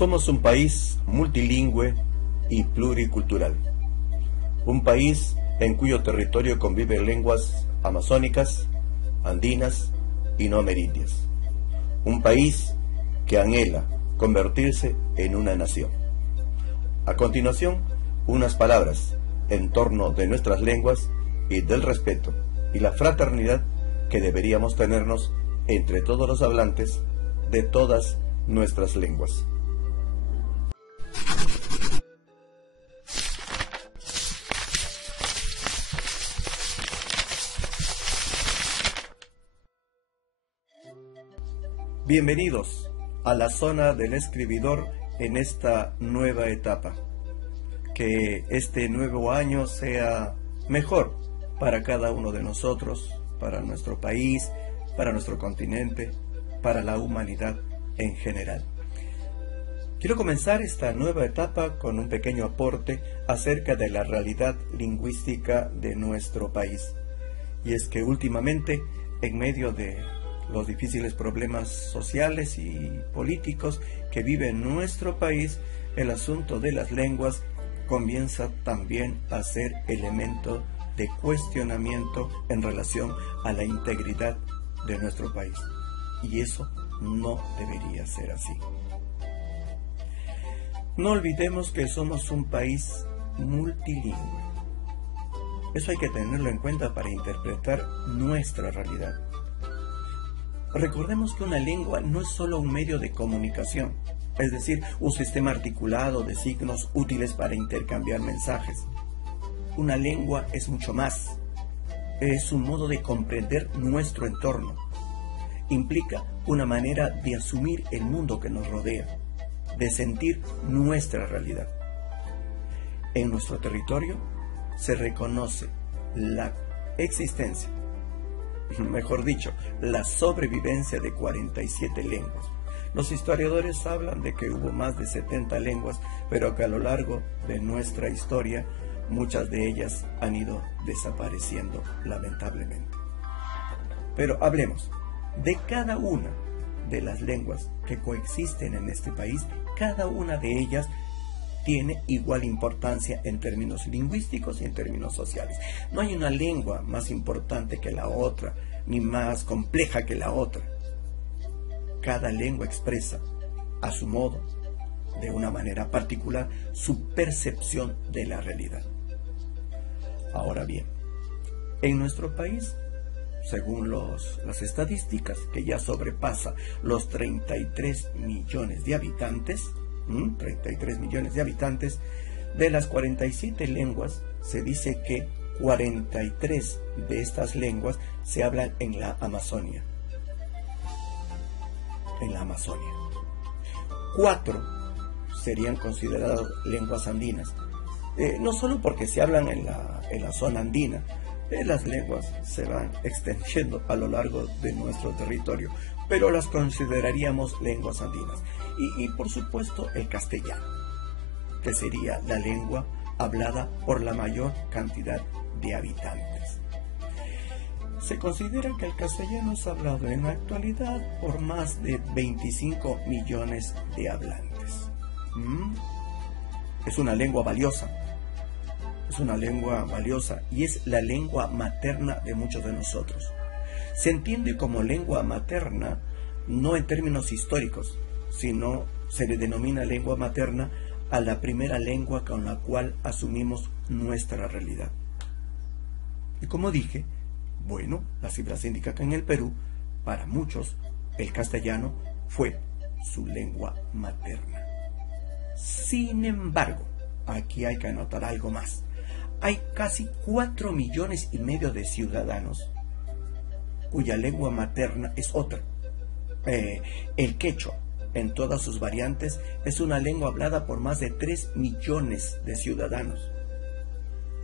Somos un país multilingüe y pluricultural. Un país en cuyo territorio conviven lenguas amazónicas, andinas y no amerindias. Un país que anhela convertirse en una nación. A continuación, unas palabras en torno de nuestras lenguas y del respeto y la fraternidad que deberíamos tenernos entre todos los hablantes de todas nuestras lenguas. Bienvenidos a la zona del escribidor en esta nueva etapa. Que este nuevo año sea mejor para cada uno de nosotros, para nuestro país, para nuestro continente, para la humanidad en general. Quiero comenzar esta nueva etapa con un pequeño aporte acerca de la realidad lingüística de nuestro país. Y es que últimamente, en medio de los difíciles problemas sociales y políticos que vive nuestro país, el asunto de las lenguas comienza también a ser elemento de cuestionamiento en relación a la integridad de nuestro país. Y eso no debería ser así. No olvidemos que somos un país multilingüe. Eso hay que tenerlo en cuenta para interpretar nuestra realidad. Recordemos que una lengua no es solo un medio de comunicación, es decir, un sistema articulado de signos útiles para intercambiar mensajes. Una lengua es mucho más. Es un modo de comprender nuestro entorno. Implica una manera de asumir el mundo que nos rodea, de sentir nuestra realidad. En nuestro territorio se reconoce la existencia, mejor dicho, la sobrevivencia de 47 lenguas. Los historiadores hablan de que hubo más de 70 lenguas, pero que a lo largo de nuestra historia muchas de ellas han ido desapareciendo lamentablemente. Pero hablemos de cada una de las lenguas que coexisten en este país. Cada una de ellas tiene igual importancia en términos lingüísticos y en términos sociales. No hay una lengua más importante que la otra, ni más compleja que la otra. Cada lengua expresa, a su modo, de una manera particular, su percepción de la realidad. Ahora bien, en nuestro país, según las estadísticas, que ya sobrepasa los 33 millones de habitantes, 33 millones de habitantes, de las 47 lenguas, se dice que 43 de estas lenguas se hablan en la Amazonia. En la Amazonia. 4 serían consideradas lenguas andinas. No solo porque se hablan en la zona andina, las lenguas se van extendiendo a lo largo de nuestro territorio, pero las consideraríamos lenguas andinas. Y por supuesto el castellano, que sería la lengua hablada por la mayor cantidad de habitantes. Se considera que el castellano es hablado en la actualidad por más de 25 millones de hablantes. Es una lengua valiosa. Es una lengua valiosa y es la lengua materna de muchos de nosotros. Se entiende como lengua materna no en términos históricos, sino se le denomina lengua materna a la primera lengua con la cual asumimos nuestra realidad. Y como dije, bueno, las cifras indican que en el Perú, para muchos, el castellano fue su lengua materna. Sin embargo, aquí hay que anotar algo más. Hay casi 4,5 millones de ciudadanos cuya lengua materna es otra. El quechua, en todas sus variantes, es una lengua hablada por más de 3 millones de ciudadanos.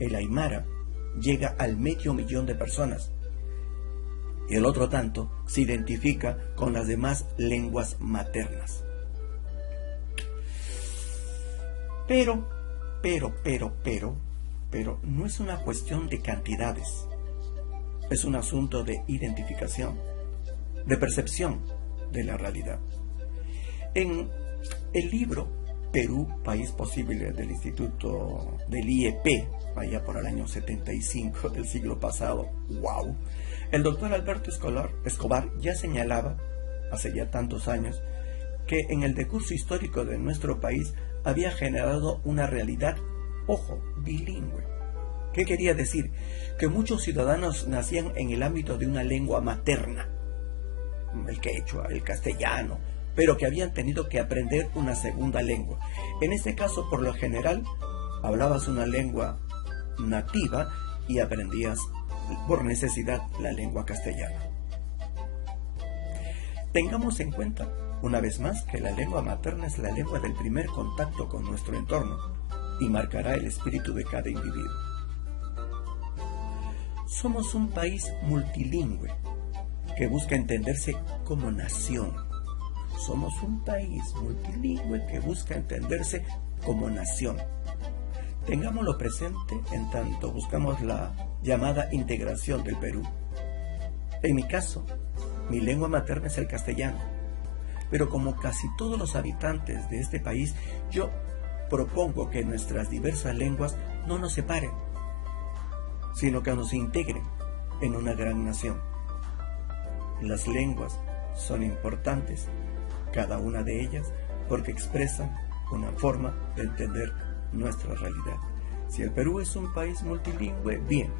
El aymara llega al 500,000 de personas. Y el otro tanto se identifica con las demás lenguas maternas. Pero no es una cuestión de cantidades. Es un asunto de identificación, de percepción de la realidad. En El libro Perú, País Posible del Instituto del IEP, allá por el año 75 del siglo pasado, wow. El doctor Alberto Escobar ya señalaba, hace ya tantos años, que en el decurso histórico de nuestro país había generado una realidad, ojo, bilingüe. ¿Qué quería decir? Que muchos ciudadanos nacían en el ámbito de una lengua materna, el quechua, el castellano, pero que habían tenido que aprender una segunda lengua. En este caso, por lo general, hablabas una lengua nativa y aprendías por necesidad la lengua castellana. Tengamos en cuenta, una vez más, que la lengua materna es la lengua del primer contacto con nuestro entorno y marcará el espíritu de cada individuo. Somos un país multilingüe que busca entenderse como nación. Somos un país multilingüe que busca entenderse como nación. Tengámoslo presente en tanto buscamos la llamada integración del Perú. En mi caso, mi lengua materna es el castellano, pero como casi todos los habitantes de este país, yo propongo que nuestras diversas lenguas no nos separen, sino que nos integren en una gran nación. Las lenguas son importantes, cada una de ellas, porque expresan una forma de entender nuestra realidad. Si el Perú es un país multilingüe, bien,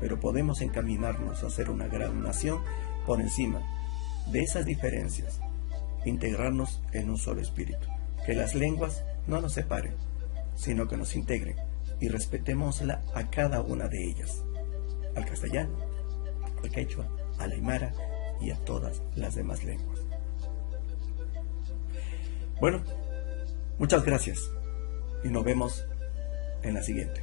pero podemos encaminarnos a ser una gran nación por encima de esas diferencias, integrarnos en un solo espíritu. Que las lenguas no nos separen, sino que nos integren y respetémosla a cada una de ellas, al castellano, al quechua, al aymara y a todas las demás lenguas. Bueno, muchas gracias y nos vemos en la siguiente.